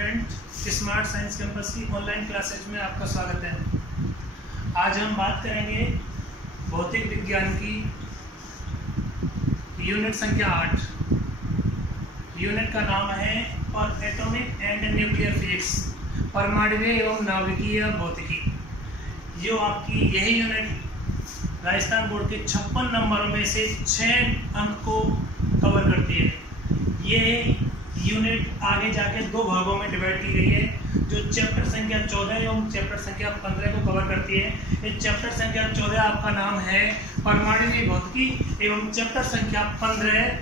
Student, smart science campus की online classes में आपका स्वागत है। आज हम बात करेंगे भौतिक विज्ञान की यूनिट संख्या 8। यूनिट का नाम है और एटॉमिक एंड न्यूक्लियर फिजिक्स, परमाणुवीय एवं नाभिकीय भौतिकी। जो आपकी यही यूनिट राजस्थान बोर्ड के 56 नंबरों में से 6 अंक को कवर करती है। ये यूनिट आगे जाके 2 भागों में डिवाइड की गई है, जो चैप्टर संख्या 14 एवं चैप्टर संख्या 15 को कवर करती है। इस चैप्टर संख्या 14 आपका नाम है परमाणुवीय भौतिकी एवं चैप्टर संख्या 15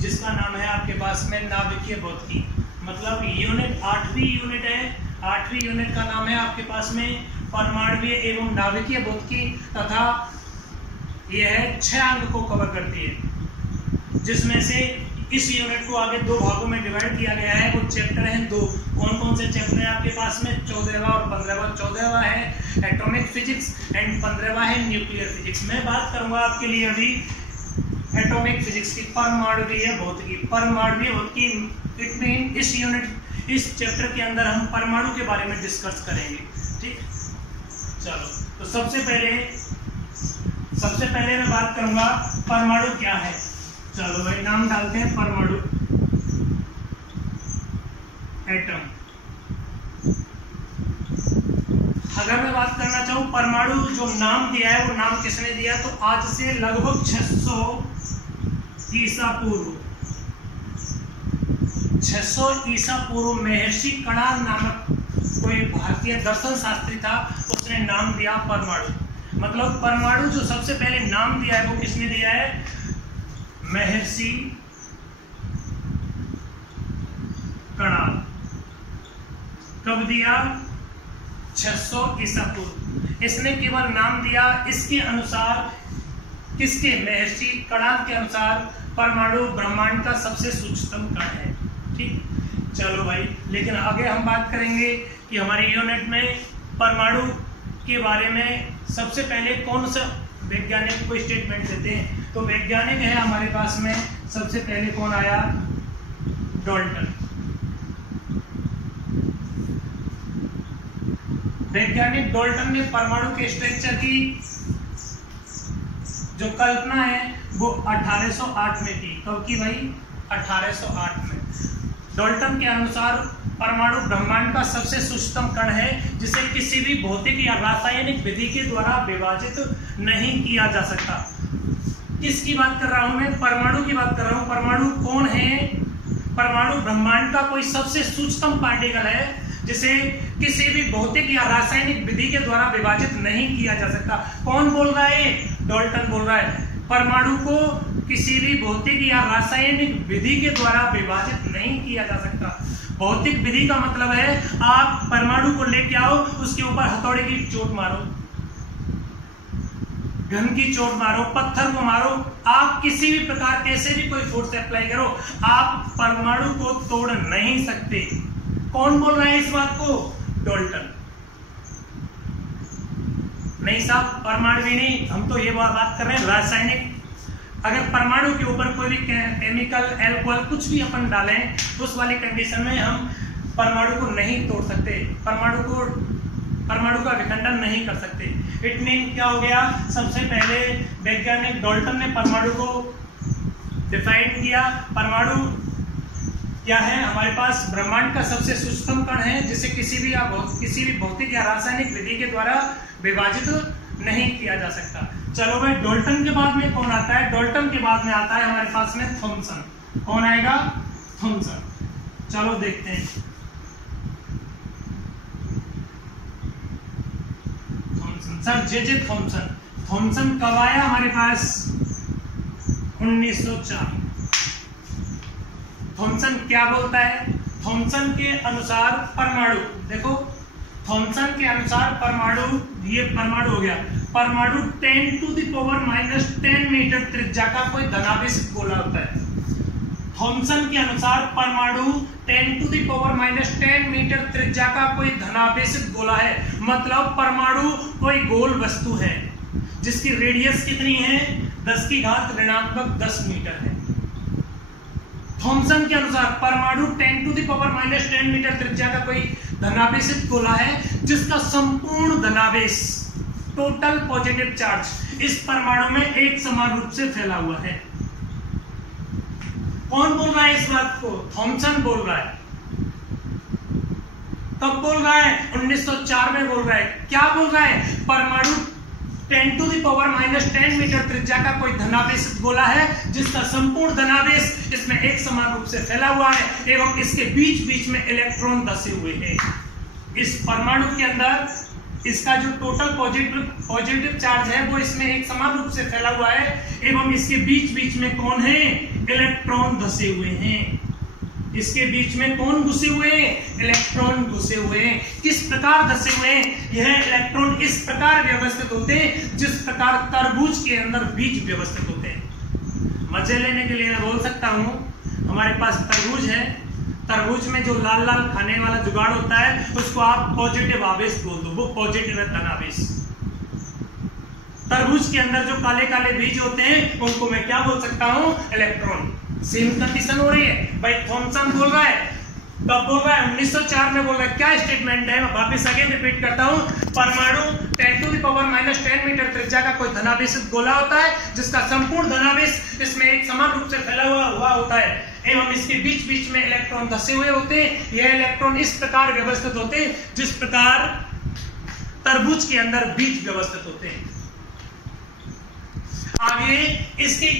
जिसका नाम है आपके पास में नाभिकीय भौतिकी। मतलब यूनिट 8वीं यूनिट है। 8वीं यूनिट का नाम है आपके पास में परमाणुवीय एवं नाभिकीय भौतिकी तथा यह 6 अंक को कवर करती है, जिसमें से इस यूनिट को आगे 2 भागों में डिवाइड किया गया है। वो चैप्टर हैं 2। कौन कौन से चैप्टर हैं आपके पास में? 14वां और 15वां। 14वां है एटॉमिक फिजिक्स एंड 15वां है न्यूक्लियर फिजिक्स। मैं बात करूंगा आपके लिए अभी एटॉमिक फिजिक्स की, परमाणुवीय भौतिकी। परमाणुवीय भौतिकी इट मीन इस यूनिट, इस चैप्टर के अंदर हम परमाणु के बारे में डिस्कस करेंगे। ठीक, चलो तो सबसे पहले मैं बात करूंगा परमाणु क्या है। चलो भाई नाम डालते हैं परमाणु, एटम। अगर मैं बात करना चाहूं परमाणु जो नाम दिया है वो नाम किसने दिया? तो आज से लगभग 600 ईसा पूर्व महर्षि कणाद नामक कोई भारतीय दर्शन शास्त्री था, उसने नाम दिया परमाणु। मतलब परमाणु जो सबसे पहले नाम दिया है वो किसने दिया है? महर्षि कणाद। कब दिया? 600 ईसा पूर्व। इसने केवल नाम दिया। इसके अनुसार, किसके? महर्षि कणाद के अनुसार परमाणु ब्रह्मांड का सबसे सूक्ष्मतम कण है। ठीक, चलो भाई, लेकिन आगे हम बात करेंगे कि हमारी यूनिट में परमाणु के बारे में सबसे पहले कौन सा वैज्ञानिक कोई स्टेटमेंट देते हैं। तो वैज्ञानिक है हमारे पास में सबसे पहले कौन आया? डाल्टन। वैज्ञानिक डाल्टन ने परमाणु के स्ट्रक्चर की जो कल्पना है वो 1808 में की। कब की भाई? 1808 में। डाल्टन के अनुसार परमाणु ब्रह्मांड का सबसे सूक्ष्मतम कण है, जिसे किसी भी भौतिक या रासायनिक विधि के द्वारा विभाजित नहीं किया जा सकता। किसकी बात कर रहा हूं मैं? परमाणु की बात कर रहा हूं। परमाणु कौन है? परमाणु ब्रह्मांड का कोई सबसे सूक्ष्मतम पार्टिकल है, जिसे किसी भी भौतिक या रासायनिक विधि के द्वारा विभाजित नहीं किया जा सकता। कौन बोल रहा है? डाल्टन बोल रहा है। परमाणु को किसी भी भौतिक या रासायनिक विधि के द्वारा विभाजित नहीं किया जा सकता। भौतिक विधि का मतलब है आप परमाणु को लेके आओ, उसके ऊपर हथौड़े की चोट मारो, घन की चोट मारो, पत्थर को मारो, आप किसी भी प्रकार कैसे भी कोई फोर्स अप्लाई करो, आप परमाणु को तोड़ नहीं सकते। कौन बोल रहा है इस बात को? डाल्टन। नहीं साहब, परमाणु भी नहीं, हम तो ये बात कर रहे हैं रासायनिक। अगर परमाणु के ऊपर कोई भी केमिकल, अल्कोहल कुछ भी अपन डालें, तो उस वाली कंडीशन में हम परमाणु को नहीं तोड़ सकते, परमाणु का विखंडन नहीं कर सकते। इट मीन क्या हो गया? सबसे पहले वैज्ञानिक डाल्टन ने परमाणु को डिफाइन किया। परमाणु क्या है? हमारे पास ब्रह्मांड का सबसे सूक्ष्मतम कण है, जिसे किसी भी भौतिक या रासायनिक विधि के द्वारा विभाजित नहीं किया जा सकता। चलो भाई, डाल्टन के बाद में कौन आता है? डाल्टन के बाद में आता है हमारे पास में थॉमसन। कौन आएगा? थॉमसन। चलो देखते हैं। Thomson sir, J Thomson. Thomson कब आया हमारे पास? 1904। थॉमसन क्या बोलता है? थॉमसन के अनुसार परमाणु, देखो थॉमसन के अनुसार परमाणु, ये परमाणु हो गया। परमाणु 10⁻⁻10 मीटर त्रिज्या का कोई धनावेशित गोला होता है। थॉमसन के अनुसार परमाणु 10⁻10 मीटर त्रिज्या का कोई धनावेशित गोला है। मतलब परमाणु कोई गोल वस्तु है जिसकी रेडियस कितनी है? 10⁻⁻10 मीटर है। थॉमसन के अनुसार परमाणु 10⁻⁻10 मीटर त्रिज्या का कोई धनावेशित गोला है जिसका संपूर्ण धनावेश टोटल पॉजिटिव चार्ज इस परमाणु में एक समान रूप से फैला हुआ है। कौन बोल रहा है इस बात को? थॉमसन बोल रहा है। कब बोल रहा है? 1904 में बोल रहा है। क्या बोल रहा है? परमाणु 10⁻⁻10 मीटर त्रिज्या का कोई धनावेशित गोला है जिसका संपूर्ण धनावेश इसमें एक समान रूप से फैला हुआ है एवं इसके बीच बीच में इलेक्ट्रॉन धसे हुए हैं। इस परमाणु के अंदर इसका जो टोटल पॉजिटिव चार्ज है वो इसमें एक समान रूप से फैला हुआ है एवं इसके बीच बीच में कौन है? इलेक्ट्रॉन धसे हुए हैं। इसके बीच में कौन घुसे हुए हैं? इलेक्ट्रॉन घुसे हुए हैं। किस प्रकार धसे हुए हैं? यह इलेक्ट्रॉन इस प्रकार व्यवस्थित होते हैं जिस प्रकार तरबूज के अंदर बीज व्यवस्थित होते हैं। मजे लेने के लिए मैं बोल सकता हूं, हमारे पास तरबूज है, तरबूज में जो लाल लाल खाने वाला जुगाड़ होता है उसको आप पॉजिटिव आवेश बोल दो, वो पॉजिटिव है धनावेश। तरबूज के अंदर जो काले काले बीज होते हैं उनको मैं क्या बोल सकता हूं? इलेक्ट्रॉन। सेम कंडीशन हो रही है भाई। थॉमसन बोल रहा है, कब बोल रहा है? 1904 में बोल रहा है। क्या स्टेटमेंट है? मैं वापस अगेन रिपीट करता हूं। परमाणु 10⁻⁻10 मीटर त्रिज्या का कोई धनावेशित गोला होता है जिसका संपूर्ण धनावेश इसमें एक समान रूप से फैला हुआ होता है एवं इसके बीच बीच में इलेक्ट्रॉन धसे हुए होते हैं। यह इलेक्ट्रॉन इस प्रकार व्यवस्थित होते हैं जिस प्रकार तरबूज के अंदर बीज व्यवस्थित होते हैं। आगे इसकी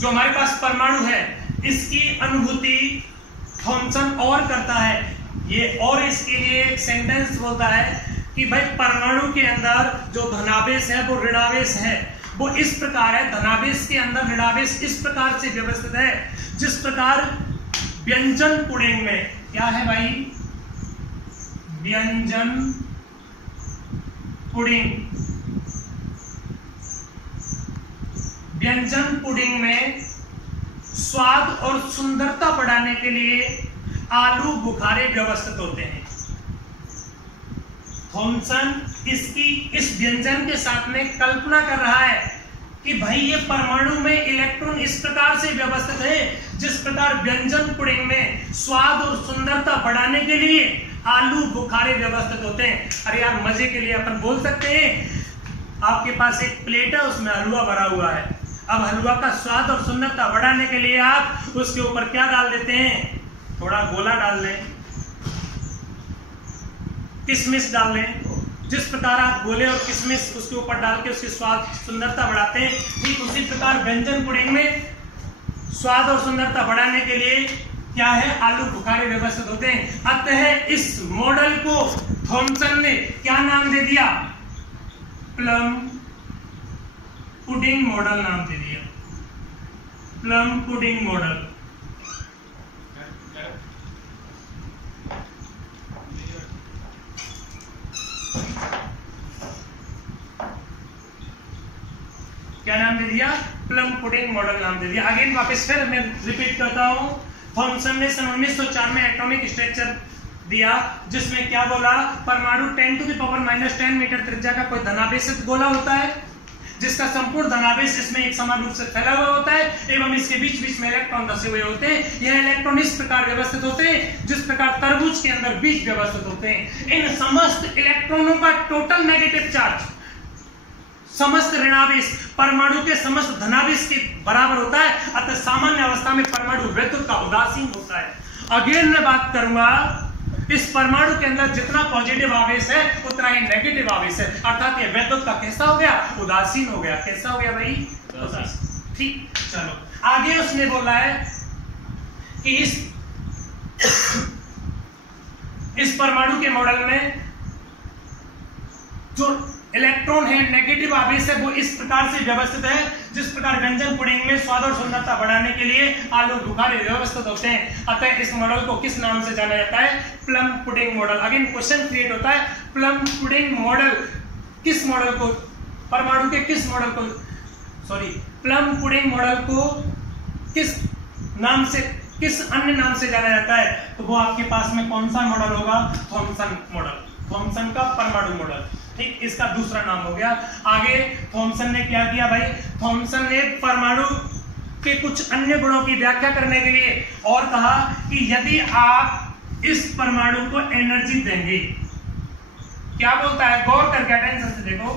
जो हमारे पास परमाणु है इसकी अनुभूति थॉमसन और करता है। ये और इसके लिए एक सेंटेंस बोलता है कि भाई परमाणु के अंदर जो धनावेश है वो ऋणावेश है, वो इस प्रकार है। धनावेश के अंदर ऋणावेश इस प्रकार से व्यवस्थित है जिस प्रकार व्यंजन पुडिंग में क्या है भाई? व्यंजन पुडिंग। व्यंजन पुडिंग में स्वाद और सुंदरता बढ़ाने के लिए आलू बुखारे व्यवस्थित होते हैं। थॉमसन इसकी इस व्यंजन के साथ में कल्पना कर रहा है कि भाई ये परमाणु में इलेक्ट्रॉन इस प्रकार से व्यवस्थित है जिस प्रकार व्यंजन पुडिंग में स्वाद और सुंदरता बढ़ाने के लिए आलू बुखारे व्यवस्थित होते हैं। अरे यार मजे के लिए अपन बोल सकते हैं, आपके पास एक प्लेट है उसमें हलवा भरा हुआ है। अब हलवा का स्वाद और सुंदरता बढ़ाने के लिए आप उसके ऊपर क्या डाल देते हैं? थोड़ा गोला डाल लें, किशमिश डाल लें। जिस प्रकार आप गोले और किशमिश उसके ऊपर डाल के उसकी स्वाद सुंदरता बढ़ाते हैं, ठीक उसी प्रकार व्यंजन पुडिंग में स्वाद और सुंदरता बढ़ाने के लिए क्या है? आलू बुखारे व्यवस्थित होते हैं। अतः इस मॉडल को थॉमसन ने क्या नाम दे दिया? प्लम पुडिंग मॉडल नाम दे दिया। Plum pudding model. क्या नाम दे दिया? प्लम पुडिंग मॉडल नाम दे दिया। अगेन वापस फिर मैं रिपीट करता हूं। थॉमसन ने सन 1904 में एटॉमिक स्ट्रक्चर दिया जिसमें क्या बोला? परमाणु 10⁻⁻10 मीटर त्रिज्या का कोई धनावेशित गोला होता है जिसका संपूर्ण धनावेश इसमें एक समान रूप से फैला हुआ होता है एवं इसके बीच बीच में इलेक्ट्रॉन धसे हुए होते हैं। यह इलेक्ट्रॉन इस प्रकार व्यवस्थित होते हैं जिस प्रकार तरबूज के अंदर बीज व्यवस्थित होते हैं। इन समस्त इलेक्ट्रॉनों का टोटल नेगेटिव चार्ज, समस्त ऋणावेश परमाणु के समस्त धनावेश के बराबर होता है। अतः सामान्य अवस्था में परमाणु वैद्युत का उदासीन होता है। अगेन मैं बात करूंगा, इस परमाणु के अंदर जितना पॉजिटिव आवेश है उतना ही नेगेटिव आवेश है, अर्थात ये वैद्युत का कैसा हो गया? उदासीन हो गया। कैसा हो गया भाई? उदासीन। ठीक, चलो आगे उसने बोला है कि इस परमाणु के मॉडल में जो इलेक्ट्रॉन है, नेगेटिव आवेश है, वो इस प्रकार से व्यवस्थित है जिस प्रकार व्यंजन पुडिंग में स्वाद और सुंदरता बढ़ाने के लिए आलू बुखारे व्यवस्थित होते हैं। अतः इस मॉडल को किस नाम से जाना जाता है? Plum pudding model. Again question create होता है, प्लम पुडिंग मॉडल किस मॉडल को, परमाणु के किस मॉडल को, सॉरी प्लम पुडिंग मॉडल को किस नाम से, किस अन्य नाम से जाना जाता है? तो वो आपके पास में कौन सा मॉडल होगा? थॉमसन मॉडल, थॉमसन का परमाणु मॉडल। ठीक, इसका दूसरा नाम हो गया। आगे थॉमसन ने क्या किया भाई? थॉमसन ने परमाणु के कुछ अन्य गुणों की व्याख्या करने के लिए और कहा कि यदि आप इस परमाणु को एनर्जी देंगे, क्या बोलता है, गौर करके अटेंशन से देखो,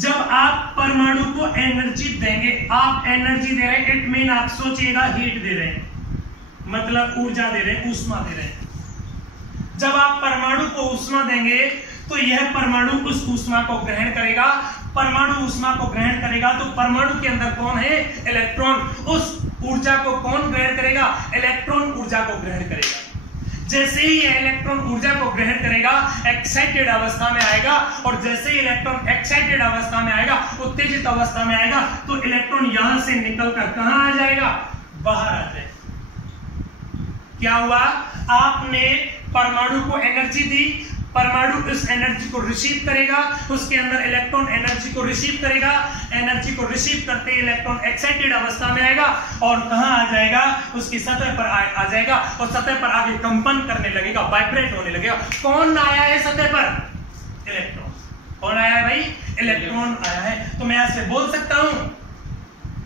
जब आप परमाणु को एनर्जी देंगे, आप एनर्जी दे रहे हैं, इट मीन आप सोचिएगा हीट दे रहे हैं, मतलब ऊर्जा दे रहे हैं, ऊष्मा दे रहे हैं। जब आप परमाणु को ऊष्मा देंगे तो यह परमाणु उस ऊष्मा को ग्रहण करेगा। परमाणु ऊष्मा को ग्रहण करेगा तो परमाणु के अंदर कौन है, इलेक्ट्रॉन। उस ऊर्जा को कौन ग्रहण करेगा, इलेक्ट्रॉन ऊर्जा को ग्रहण करेगा। जैसे ही ये इलेक्ट्रॉन ऊर्जा को ग्रहण करेगा, एक्साइटेड अवस्था में आएगा, और जैसे ही इलेक्ट्रॉन एक्साइटेड अवस्था में आएगा, उत्तेजित अवस्था में आएगा, तो इलेक्ट्रॉन यहां से निकलकर कहां आ जाएगा, बाहर आ जाएगा। क्या हुआ, आपने परमाणु को एनर्जी दी, परमाणु इस एनर्जी को रिसीव करेगा, उसके अंदर इलेक्ट्रॉन एनर्जी को रिसीव करेगा, एनर्जी को रिसीव करते ही इलेक्ट्रॉन एक्साइटेड अवस्था में आएगा और कहां आ जाएगा, उसकी सतह पर आ जाएगा, और सतह पर आगे कंपन करने लगेगा, वाइब्रेट होने लगेगा। कौन आया है सतह पर, इलेक्ट्रॉन। कौन आया है भाई, इलेक्ट्रॉन आया है। तो मैं यहां से बोल सकता हूं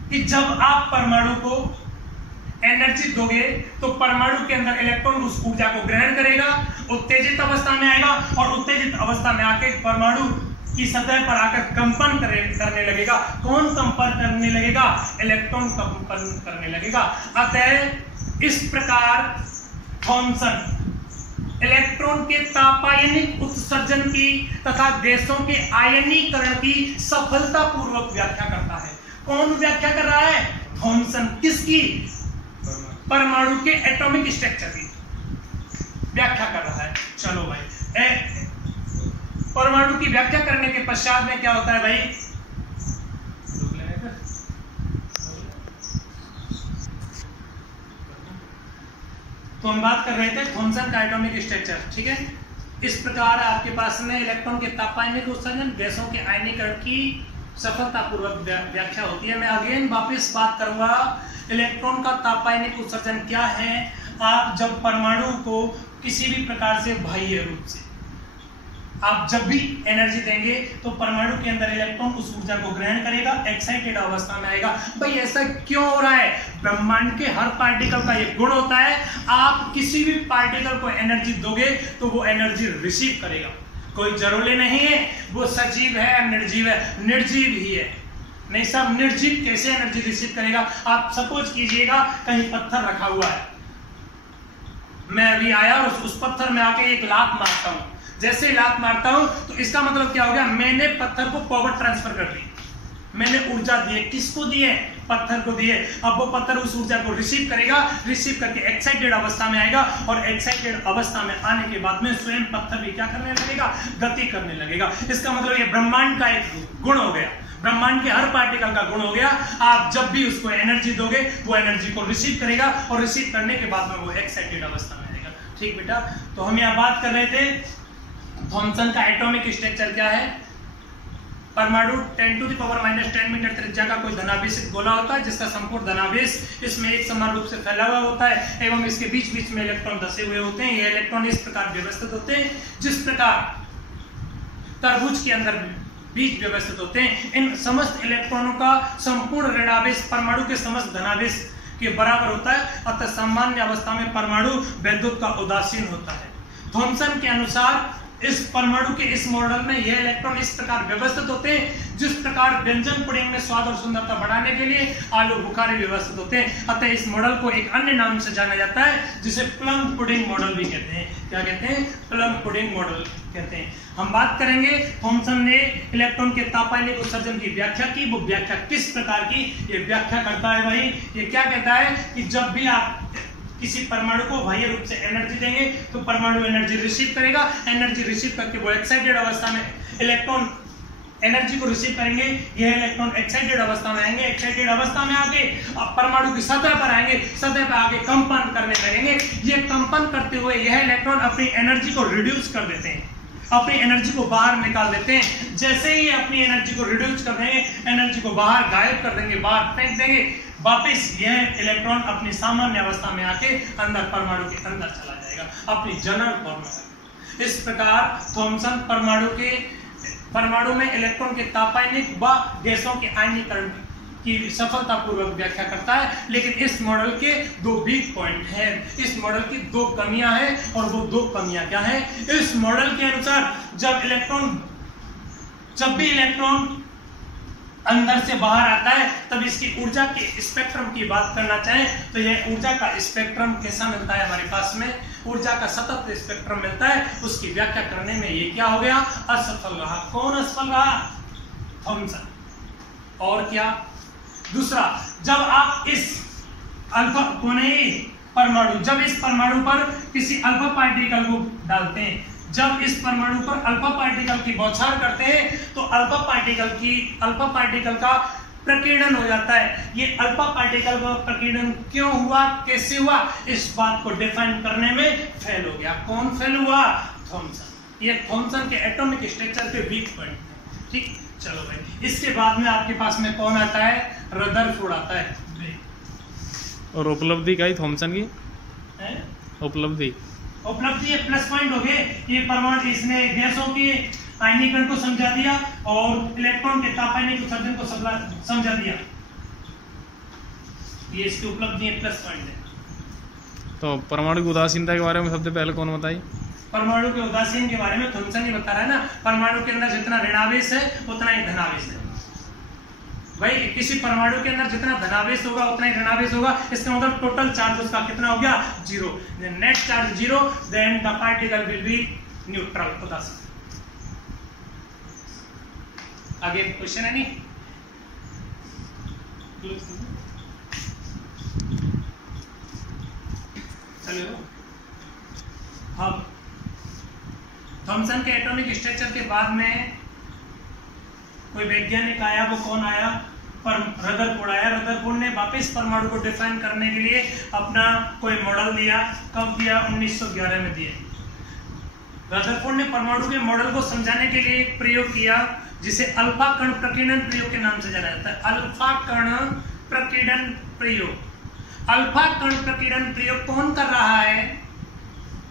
कि जब आप परमाणु को एनर्जी दोगे तो परमाणु के अंदर इलेक्ट्रॉन उस ऊर्जा को ग्रहण करेगा, उत्तेजित अवस्था में आएगा, और उत्तेजित अवस्था में आके परमाणु की सतह पर आकर कंपन करने लगेगा। कौन कंपन करने लगेगा, इलेक्ट्रॉन कंपन करने लगेगा। अतः इस प्रकार थॉमसन इलेक्ट्रॉन के तापायनिक उत्सर्जन की तथा गैसों के आयनीकरण की सफलतापूर्वक व्याख्या करता है। कौन व्याख्या कर रहा है, थॉमसन। किसकी, परमाणु के एटॉमिक स्ट्रक्चर की व्याख्या कर रहा है। चलो भाई, परमाणु की व्याख्या करने के पश्चात में क्या होता है भाई, तो हम बात कर रहे थे थॉमसन का एटॉमिक स्ट्रक्चर, ठीक है। इस प्रकार आपके पास में इलेक्ट्रॉन के तापायनिक उत्सर्जन, गैसों के आयनीकरण की सफलतापूर्वक व्याख्या होती है। मैं अगेन वापस बात करूंगा, इलेक्ट्रॉन का तापायनिक उत्सर्जन क्या है। आप जब परमाणु को किसी भी प्रकार से बाह्य रूप से आप जब भी एनर्जी देंगे तो परमाणु के अंदर इलेक्ट्रॉन उस ऊर्जा को ग्रहण करेगा, एक्साइटेड अवस्था में आएगा। भाई ऐसा क्यों हो रहा है, ब्रह्मांड के हर पार्टिकल का ये गुण होता है, आप किसी भी पार्टिकल को एनर्जी दोगे तो वो एनर्जी रिसीव करेगा। कोई जरूरी नहीं है वो सजीव है या निर्जीव है, निर्जीव ही है। नहीं, सब निर्जीव कैसे एनर्जी रिसीव करेगा। आप सपोज कीजिएगा कहीं पत्थर रखा हुआ है, मैं अभी आया और उस पत्थर में आके एक लात मारता हूं। जैसे ही लात मारता हूं तो इसका मतलब क्या हो गया, मैंने पत्थर को पावर ट्रांसफर कर दी, मैंने ऊर्जा दी है। किसको दी है, पत्थर को दी है। अब वो पत्थर उस ऊर्जा को रिसीव करेगा, रिसीव करके एक्साइटेड अवस्था में आएगा, और एक्साइटेड अवस्था में आने के बाद में स्वयं पत्थर भी क्या करने लगेगा, गति करने लगेगा। इसका मतलब ये ब्रह्मांड का एक गुण हो गया, ब्रह्मांड के हर पार्टिकल का गुण हो गया। आप जब भी उसको एनर्जी दोगे वो एनर्जी को रिसीव करेगा, और रिसीव करने के बाद में वो एक्साइटेड अवस्था में आएगा। ठीक बेटा, तो हम यहाँ बात कर रहे थे थॉमसन का एटॉमिक स्ट्रक्चर क्या है। परमाणु 10⁻⁻10 मीटर त्रिज्या का कोई धनावेशित गोला होता है, जिसका संपूर्ण धनावेश इसमें एक समान रूप से फैला हुआ होता है, एवं इसके बीच बीच में इलेक्ट्रॉन धसे हुए होते हैं। ये इलेक्ट्रॉन इस प्रकार व्यवस्थित होते हैं जिस प्रकार तरबूज के अंदर बीज व्यवस्थित होते हैं। इन समस्त इलेक्ट्रॉनों का संपूर्ण ऋणावेश परमाणु के समस्त धनावेश के बराबर होता है। अतः सामान्य अवस्था में परमाणु वैद्युत का उदासीन होता है। थॉमसन के अनुसार इस परमाणु के इस मॉडल में यह इलेक्ट्रॉन इस प्रकार व्यवस्थित होते हैं जिस प्रकार व्यंजन पुडिंग में स्वाद और सुंदरता बढ़ाने के लिए आलू बुखारे व्यवस्थित होते हैं। अतः इस मॉडल को एक अन्य नाम से जाना जाता है जिसे प्लम पुडिंग मॉडल भी कहते हैं। क्या कहते हैं, प्लम पुडिंग मॉडल कहते हैं। हम बात करेंगे थॉमसन ने इलेक्ट्रॉन के तापायनिक उत्सर्जन की व्याख्या की। वो व्याख्या किस प्रकार की, ये व्याख्या करता है भाई, ये क्या कहता है कि जब भी आप किसी परमाणु को बाह्य रूप से एनर्जी देंगे तो परमाणु एनर्जी रिसीव करेगा, एनर्जी रिसीव करके वो एक्साइटेड अवस्था में इलेक्ट्रॉन एनर्जी को रिसीव करेंगे, यह इलेक्ट्रॉन एक्साइटेड अवस्था में आएंगे, एक्साइटेड अवस्था में आके परमाणु की सतह पर आएंगे, सतह पर आके कंपन करने लगेंगे। ये कंपन करते हुए यह इलेक्ट्रॉन अपनी एनर्जी को रिड्यूस कर देते हैं, अपनी एनर्जी को बाहर निकाल देते हैं। जैसे ही अपनी एनर्जी को रिड्यूस कर देंगे, एनर्जी को बाहर गायब कर देंगे, बाहर फेंक देंगे, वापस यह इलेक्ट्रॉन अपनी सामान्य अवस्था में आके अंदर परमाणु के अंदर चला जाएगा, अपनी जनरल फॉर्म में। इस प्रकार थॉमसन परमाणु में इलेक्ट्रॉन के तापायनिक व गैसों के आयनीकरण की सफलतापूर्वक व्याख्या करता है। लेकिन इस मॉडल के दो वीक पॉइंट हैं, इस मॉडल की दो कमियां हैं, और वो दो कमियां क्या हैं? इस मॉडल के अनुसार जब भी इलेक्ट्रॉन अंदर से बाहर आता है तब इसकी ऊर्जा के स्पेक्ट्रम की बात करना चाहें तो यह ऊर्जा का स्पेक्ट्रम कैसा मिलता है? हमारे पास में ऊर्जा का सतत स्पेक्ट्रम मिलता है। उसकी व्याख्या करने में ये क्या हो गया? असफल रहा। कौन असफल रहा? थॉमसन। और क्या? दूसरा, जब आप इस अल्फा परमाणु, जब इस परमाणु पर किसी अल्फा पार्टिकल को डालते हैं, जब इस परमाणु पर अल्फा पार्टिकल की बौछार करते हैं तो अल्फा पार्टिकल का प्रकीर्णन हो जाता है। ये अल्फा पार्टिकल का प्रकीर्णन क्यों हुआ, कैसे हुआ, इस बात को डिफाइन करने में फेल हो गया। कौन फेल हुआ? थॉमसन। ये थॉमसन के एटॉमिक स्ट्रक्चर के वीक पॉइंट है। ठीक, चलो भाई, इसके बाद में आपके पास में कौन आता है? रदरफोर्ड आता है। और उपलब्धि क्या है थॉमसन की? उपलब्धि ये प्लस पॉइंट हो गए। ये परमाणु, इसने गैसों के आयनीकरण को समझा दिया और इलेक्ट्रॉन के तापायनिक उत्सर्जन को समझा दिया। ये इसकी उपलब्धि है, प्लस पॉइंट है। तो परमाणु की उदासीनता के बारे में सबसे पहले कौन बताई? परमाणु के उदासीन के बारे में थॉमसन ही बता रहा है ना। परमाणु के अंदर जितना ऋणावेश है उतना ही धनावेश है। भाई, किसी परमाणु के अंदर जितना धनावेश होगा उतना ही ऋणावेश होगा। इसका मतलब टोटल चार्ज उसका कितना हो गया? 0। Net charge 0, then the particle will be neutral, उदासीन। आगे क्वेश्चन है नहीं? चलो, अब थॉमसन के एटॉमिक स्ट्रक्चर के बाद में कोई वैज्ञानिक आया। वो कौन आया? रदरफोर्ड आया। रदरफोर्ड ने वापस परमाणु को डिफाइन करने के लिए अपना कोई मॉडल दिया। कब दिया? 1911 में दिया। रदरफोर्ड ने परमाणु के मॉडल को समझाने के लिए एक प्रयोग किया जिसे अल्फा कण प्रकीर्णन प्रयोग के नाम से जाना जाता है। अल्फा कण प्रकीर्णन प्रयोग। अल्फा कण प्रकीर्णन प्रयोग कौन कर रहा है?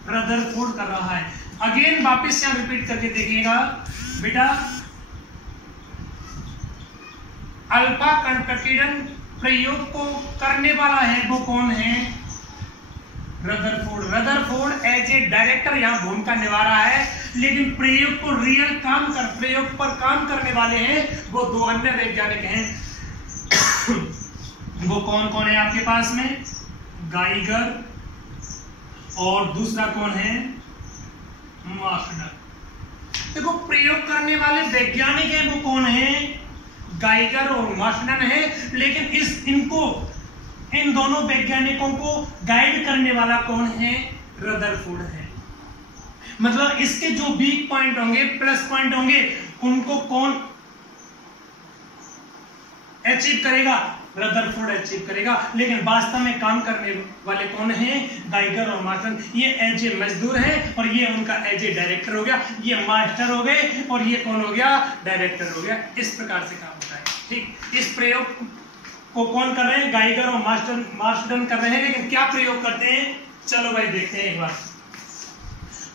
रदरफोर्ड कर रहा है। अगेन वापस यहाँ रिपीट करके देखिएगा बेटा। अल्फा कण प्रकीर्णन प्रयोग को करने वाला है वो कौन है? Rutherford. Rutherford as a director यहाँ भूमिका निभा रहा है, लेकिन प्रयोग पर काम करने वाले हैं वो दो अन्य वैज्ञानिक हैं। वो कौन कौन है आपके पास में? गाइगर, और दूसरा कौन है? मार्सडन। देखो, प्रयोग करने वाले वैज्ञानिक हैं वो कौन है? गाइगर और मार्सडन है। लेकिन इन दोनों वैज्ञानिकों को गाइड करने वाला कौन है? रदरफोर्ड है। मतलब इसके जो वीक पॉइंट होंगे, प्लस पॉइंट होंगे, उनको कौन अचीव करेगा? रदरफोर्ड अचीव करेगा। लेकिन वास्तव में काम करने वाले कौन हैं? गाइगर और मार्सडन। ये एज ए मजदूर है और ये उनका एज ए डायरेक्टर हो गया। ये मास्टर हो गए और ये कौन हो गया? डायरेक्टर हो गया। इस प्रकार से काम होता है। ठीक, इस प्रयोग को कौन कर रहे हैं? गाइगर और मार्सडन कर रहे हैं। लेकिन क्या प्रयोग करते हैं? चलो भाई देखते हैं एक बार।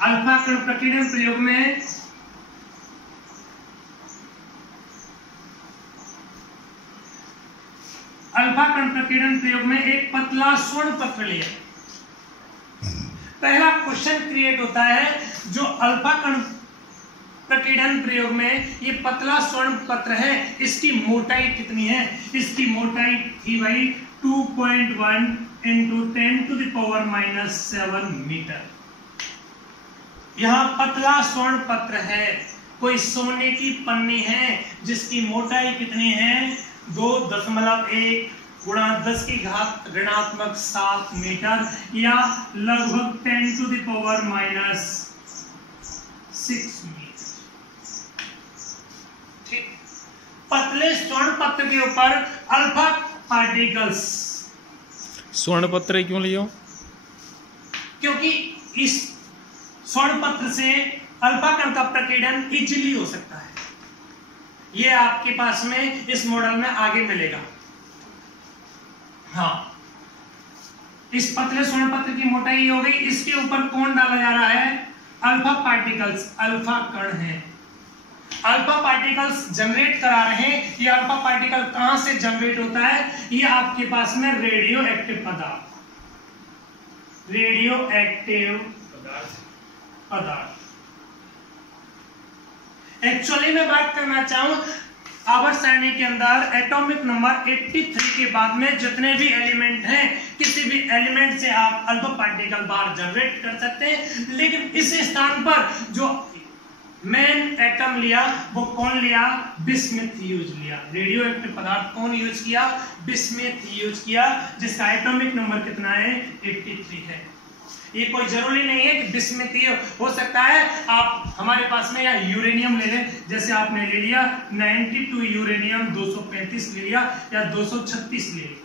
अल्फा कण प्रकीर्णन प्रयोग में एक पतला स्वर्ण पत्र लिया। पहला क्वेश्चन क्रिएट होता है जो अल्फा कण प्रकीर्णन प्रयोग में ये पतला स्वर्ण पत्र है, इसकी मोटाई कितनी है? इसकी मोटाई थी भाई 2.1 × 10⁻⁻7 मीटर। यहां पतला स्वर्ण पत्र है, कोई सोने की पन्नी है जिसकी मोटाई कितनी है? 2.1 × 10⁻⁻7 मीटर या लगभग 10⁻⁻6 मीटर। ठीक, पतले स्वर्ण पत्र के ऊपर अल्फा पार्टिकल्स। स्वर्ण पत्र क्यों लियो? क्योंकि इस स्वर्ण पत्र से अल्फा कण का प्रकीर्णन इजीली हो सकता है। ये आपके पास में इस मॉडल में आगे मिलेगा। हाँ, इस पतले स्वर्ण पत्र की मोटाई हो गई। इसके ऊपर कौन डाला जा रहा है? अल्फा पार्टिकल्स, अल्फा कण है। अल्फा पार्टिकल्स जनरेट करा रहे हैं। ये अल्फा पार्टिकल कहां से जनरेट होता है? ये आपके पास में रेडियो एक्टिव पदार्थ, रेडियो एक्टिव पदार्थ। एक्चुअली मैं बात करना चाहूं, आवर्त सारणी के अंदर एटॉमिक नंबर 83 के बाद में जितने भी एलिमेंट हैं, किसी भी एलिमेंट से आप अल्फा पार्टिकल बार जनरेट कर सकते हैं। लेकिन इस स्थान पर जो मेन एटम लिया वो कौन लिया? बिस्मथ यूज लिया। रेडियो एक्टिव पदार्थ कौन यूज किया? बिस्मथ यूज किया, जिसका एटॉमिक नंबर कितना है? 83 है। ये कोई जरूरी नहीं है कि बिस्मथीय हो सकता है। आप हमारे पास में या यूरेनियम ले लें, जैसे आपने ले लिया 92 यूरेनियम 235 ले लिया या 236 ले लिया।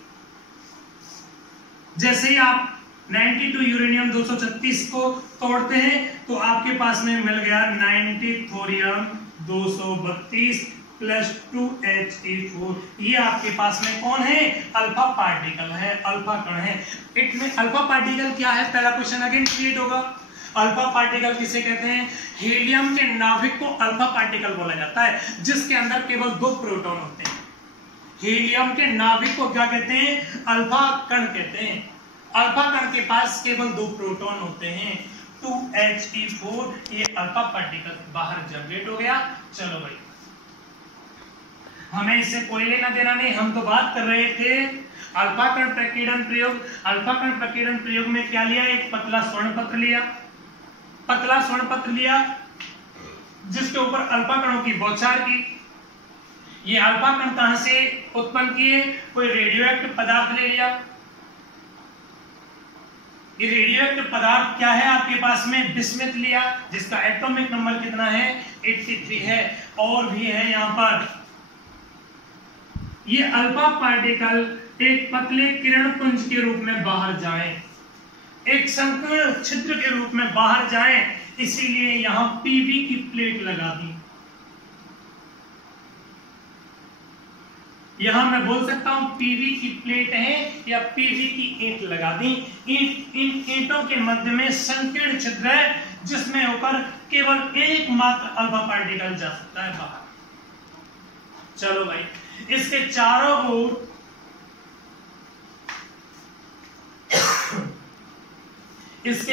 जैसे ही आप 92 यूरेनियम 236 को तोड़ते हैं तो आपके पास में मिल गया 90 थोरियम 232 प्लस 2He4। ये आपके पास में कौन है? अल्फा पार्टिकल है, अल्फा कण है। इनमें अल्फा पार्टिकल क्या है? पहला क्वेश्चन अगेन क्रिएट होगा। अल्फा पार्टिकल किसे कहते हैं? हीलियम के नाभिक को अल्फा पार्टिकल बोला जाता है, जिसके अंदर केवल 2 प्रोटॉन होते हैं। हीलियम के नाभिक को क्या कहते हैं? अल्फा कण कहते हैं। अल्फा कण के पास केवल 2 प्रोटॉन होते हैं, 2He4। ये अल्फा पार्टिकल बाहर जनरेट हो गया। चलो भाई, हमें इससे कोई लेना देना नहीं, हम तो बात कर रहे थे अल्फा कण प्रकीर्णन प्रयोग। अल्फा कण प्रकीर्णन प्रयोग में क्या लिया? एक पतला स्वर्ण पत्र लिया, पतला स्वर्ण पत्र लिया जिसके ऊपर अल्फा कणों की बौछार की। ये अल्फा कण कहां से उत्पन्न किए? कोई रेडियो एक्टिव पदार्थ ले लिया। ये रेडियो एक्टिव पदार्थ क्या है आपके पास में? बिस्मथ लिया, जिसका एटॉमिक नंबर कितना है? 83 है। और भी है यहाँ पर। ये अल्फा पार्टिकल एक पतले किरण पुंज के रूप में बाहर जाएं, एक संकीर्ण छिद्र के रूप में बाहर जाएं, इसीलिए यहां पीवी की प्लेट लगा दी। यहां मैं बोल सकता हूं पीवी की प्लेट है या पीवी की ईंट लगा दी। इन ईंटों के मध्य में संकीर्ण छिद्र है, जिसमें ऊपर केवल एकमात्र अल्फा पार्टिकल जा सकता है बाहर। चलो भाई, इसके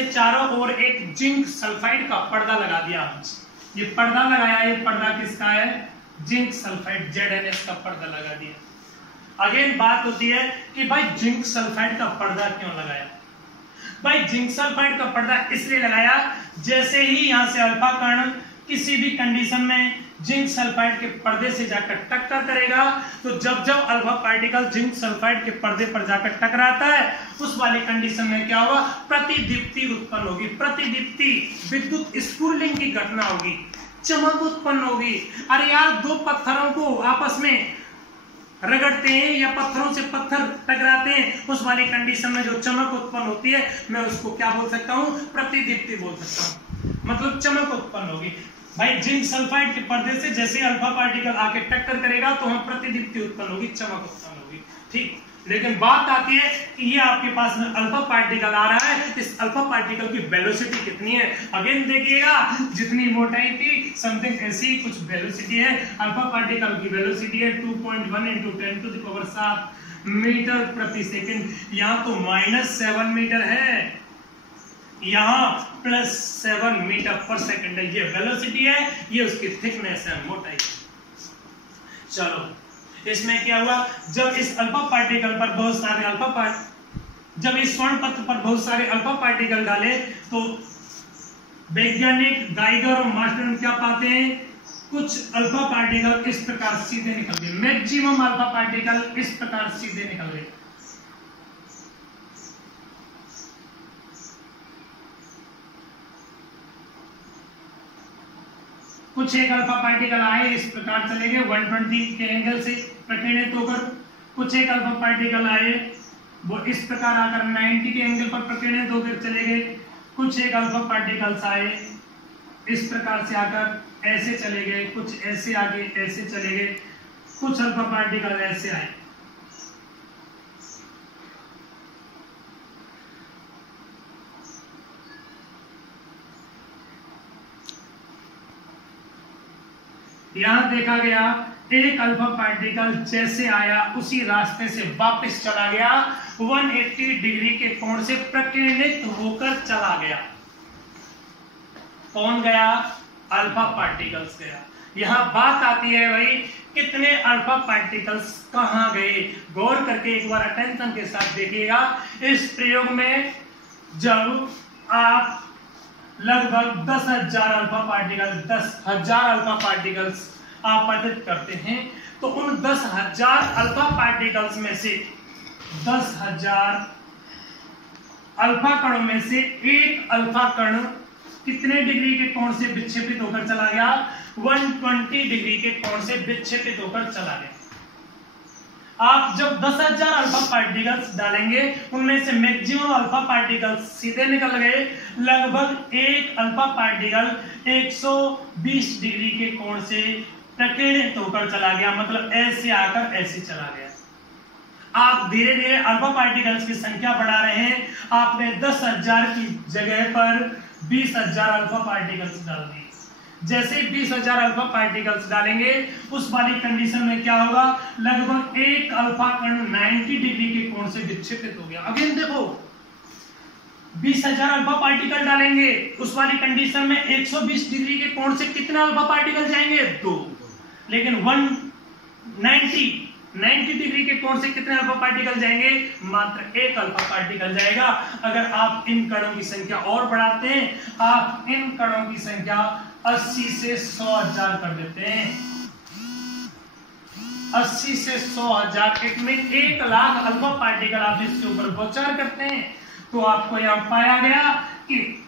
चारों ओर एक जिंक सल्फाइड का पर्दा लगा दिया। ये पर्दा लगाया, ये पर्दा किसका है? जिंक सल्फाइड, ZnS का पर्दा लगा दिया। अगेन बात होती है कि भाई जिंक सल्फाइड का पर्दा क्यों लगाया? भाई जिंक सल्फाइड का पर्दा इसलिए लगाया, जैसे ही यहां से अल्फा कण किसी भी कंडीशन में जिंक सल्फाइड के पर्दे से जाकर टक्कर करेगा, तो जब जब अल्फा पार्टिकल जिंक सल्फाइड के पर्दे पर जाकर टकराता है, उस वाली कंडीशन में क्या होगा? प्रतिदीप्ति उत्पन्न होगी। प्रतिदीप्ति विद्युत स्फुलिंग की घटना होगी, चमक उत्पन्न होगी। अरे यार, 2 पत्थरों को आपस में रगड़ते हैं या पत्थरों से पत्थर टकराते हैं, उस वाली कंडीशन में जो चमक उत्पन्न होती है, मैं उसको क्या बोल सकता हूँ? प्रतिदीप्ति बोल सकता हूँ। मतलब चमक उत्पन्न होगी। भाई जिंक सल्फाइड के पर्दे से जैसे अल्फा पार्टिकल आके टक्कर करेगा तो हम प्रतिदीप्ति उत्पन्न होगी, चमक उत्पन्न होगी। ठीक, लेकिन बात आती है कि ये आपके पास में अल्फा पार्टिकल आ रहा है, इस अल्फा पार्टिकल की वेलोसिटी कितनी है? अगेन देखिएगा, जितनी मोटाई थी समथिंग ऐसी कुछ वेलोसिटी है। अल्फा पार्टिकल की वेलोसिटी है 2.1 × 10⁷ मीटर प्रति सेकंड। यहाँ तो -7 मीटर है, यहाँ +7 मीटर पर सेकंड है। ये वेलोसिटी है, ये उसकी थिकनेस है, मोटाई। चलो, इसमें क्या हुआ? जब इस अल्फा पार्टिकल पर बहुत सारे जब इस स्वर्ण पत्र पर बहुत सारे अल्फा पार्टिकल डाले, तो वैज्ञानिक गाइगर और मास्टर क्या पाते हैं? कुछ अल्फा पार्टिकल इस प्रकार सीधे निकल गए। मैक्सिमम अल्फा पार्टिकल इस प्रकार सीधे निकल गए। कुछ एक अल्फा पार्टिकल आए, इस प्रकार चले गए 120 के एंगल से प्रकीर्णित होकर। कुछ एक अल्फा पार्टिकल आए, वो इस प्रकार आकर 90 के एंगल पर प्रकीर्णित होकर चले गए। कुछ एक अल्फा पार्टिकल्स आए, इस प्रकार से आकर ऐसे चले गए, कुछ ऐसे आगे ऐसे चले गए, कुछ अल्फा पार्टिकल ऐसे आए। यहां देखा गया एक अल्फा पार्टिकल जैसे आया उसी रास्ते से वापस चला गया, 180 डिग्री के कोण से प्रकीर्णित होकर चला गया। कौन गया? अल्फा पार्टिकल्स गया। यहां बात आती है भाई कितने अल्फा पार्टिकल्स कहां गए। गौर करके एक बार अटेंशन के साथ देखिएगा। इस प्रयोग में जब आप लगभग 10,000 अल्फा पार्टिकल 10,000 अल्फा पार्टिकल्स आपतित करते हैं तो उन 10,000 अल्फा पार्टिकल्स में से 10,000 अल्फा कणों में से एक अल्फा कण कितने डिग्री के कोण से विक्षेपित होकर चला गया? 120 डिग्री के कोण से विक्षेपित होकर चला गया। आप जब 10,000 अल्फा पार्टिकल्स डालेंगे उनमें से मैक्सिमम अल्फा पार्टिकल्स सीधे निकल गए। लगभग एक अल्फा पार्टिकल 120 डिग्री के कोण से प्रकीर्णित होकर चला गया, मतलब ऐसे आकर ऐसे चला गया। आप धीरे धीरे अल्फा पार्टिकल्स की संख्या बढ़ा रहे हैं। आपने 10,000 की जगह पर 20,000 अल्फा पार्टिकल्स डाल दिए। जैसे 20,000 अल्फा पार्टिकल्स डालेंगे उस वाली कंडीशन में क्या होगा? लगभग एक अल्फा कण 90 डिग्री के कोण से विक्षेपित हो गया। अगेन देखो 20,000 अल्फा पार्टिकल डालेंगे उस वाली कंडीशन में 120 डिग्री के कोण से कितना अल्फा पार्टिकल जाएंगे? 2। लेकिन 90 डिग्री के कोण से कितने अल्फा पार्टिकल जाएंगे? मात्र एक अल्फा पार्टिकल जाएगा। अगर आप इन कणों की संख्या और बढ़ाते हैं, आप इन कणों की संख्या 80 से 100,000 कर देते हैं। 80 से 100,000 में 1 लाख अल्फा पार्टिकल आप इसके ऊपर विचार करते हैं तो आपको यहां पाया गया कि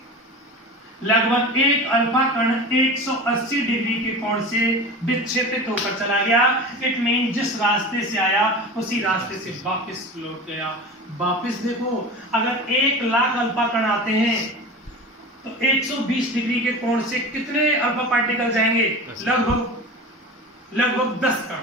लगभग एक अल्फा कण 180 डिग्री के कोण से विक्षेपित होकर चला गया। इट मीन जिस रास्ते से आया उसी रास्ते से वापस लौट गया। वापस देखो अगर 1 लाख अल्फा कण आते हैं तो 120 डिग्री के कोण से कितने अल्फा पार्टिकल जाएंगे? लगभग 10 कण।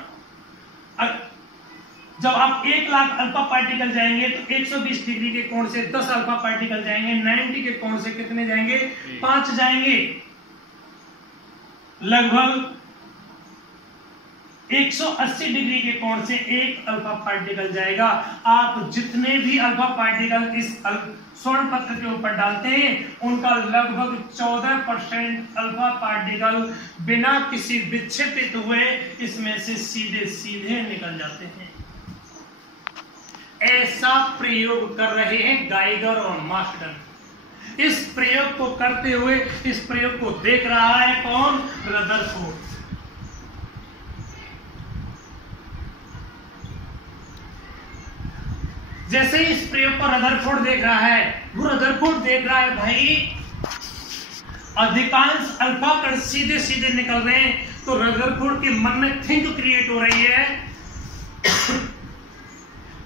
जब आप 1 लाख अल्फा पार्टिकल जाएंगे तो 120 डिग्री के कोण से 10 अल्फा पार्टिकल जाएंगे। 90 के कोण से कितने जाएंगे? 5 जाएंगे। लगभग 180 डिग्री के कोण से एक अल्फा पार्टिकल जाएगा। आप जितने भी अल्फा पार्टिकल इस स्वर्ण पत्र के ऊपर डालते हैं उनका लगभग 14% अल्फा पार्टिकल बिना किसी विक्षेपित हुए इसमें से सीधे निकल जाते हैं। ऐसा प्रयोग कर रहे हैं गाइगर और मार्टन। इस प्रयोग को करते हुए इस प्रयोग को देख रहा है कौन? रदरफोर्ड। जैसे ही इस प्रयोग को रदरफोर्ड देख रहा है, वो रदरफोर्ड देख रहा है भाई अधिकांश अल्फा कण सीधे निकल रहे हैं, तो रदरफोर्ड के मन में थिंक क्रिएट हो रही है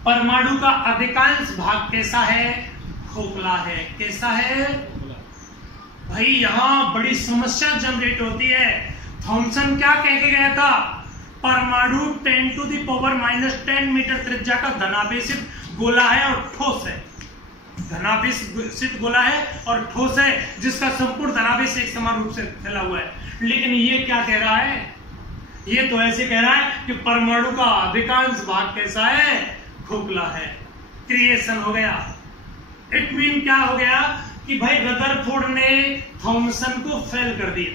परमाणु का अधिकांश भाग कैसा है? खोखला है। कैसा है भाई? यहां बड़ी समस्या जनरेट होती है। थॉमसन क्या कह के गया था? परमाणु 10⁻⁻10 मीटर त्रिज्या का धनावेशित गोला है और ठोस है। धनावेशित गोला है और ठोस है जिसका संपूर्ण धनावेश एक समान रूप से फैला हुआ है। लेकिन ये क्या कह रहा है? ये तो ऐसे कह रहा है कि परमाणु का अधिकांश भाग कैसा है? खोखला है। क्रिएशन हो गया। इट मीन क्या हो गया कि भाई रदरफोर्ड ने थॉमसन को फेल कर दिया।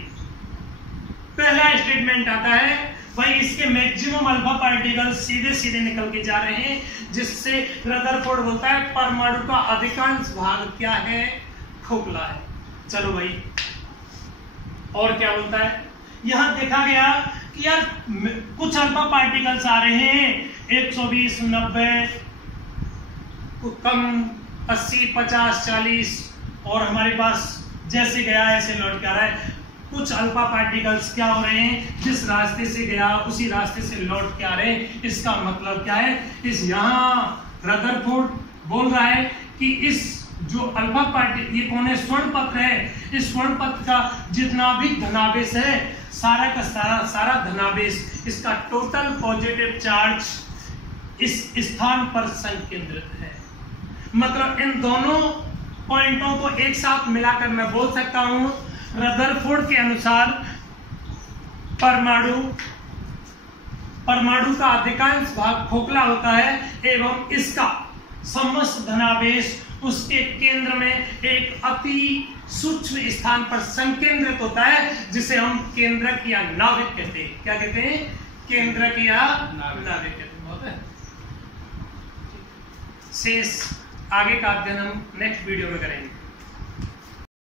पहला स्टेटमेंट आता है भाई इसके मैक्सिमम अल्फा पार्टिकल सीधे निकल के जा रहे हैं, जिससे रदरफोर्ड बोलता है परमाणु का अधिकांश भाग क्या है? खोखला है। चलो भाई और क्या बोलता है? यहां देखा गया कि यार कुछ अल्फा पार्टिकल्स आ रहे हैं 120, 90, कम 80, 50, 40 और हमारे पास जैसे गया ऐसे लौट के आ रहा है। कुछ अल्फा पार्टिकल्स क्या हो रहे हैं? जिस रास्ते से गया उसी रास्ते से लौट के आ रहे हैं। इसका मतलब क्या है? इस यहाँ रदरफोर्ड बोल रहा है कि इस जो अल्फा पार्टिकल, ये कौन है? स्वर्ण पत्र है। इस स्वर्ण पत्र का जितना भी धनावेश है सारा का सारा धनावेश, इसका टोटल पॉजिटिव चार्ज इस स्थान पर संकेंद्रित है। मतलब इन दोनों पॉइंटों को एक साथ मिलाकर मैं बोल सकता हूं रदरफोर्ड के अनुसार परमाणु का अधिकांश भाग खोखला होता है एवं इसका समस्त धनावेश उसके केंद्र में एक अति सूक्ष्म स्थान पर संकेंद्रित होता है, जिसे हम केंद्रक या नाभिक कहते हैं। क्या कहते हैं? केंद्रक या नाभिक कहते हैं। बहुत है। शेष आगे का अध्ययन हम नेक्स्ट वीडियो में करेंगे।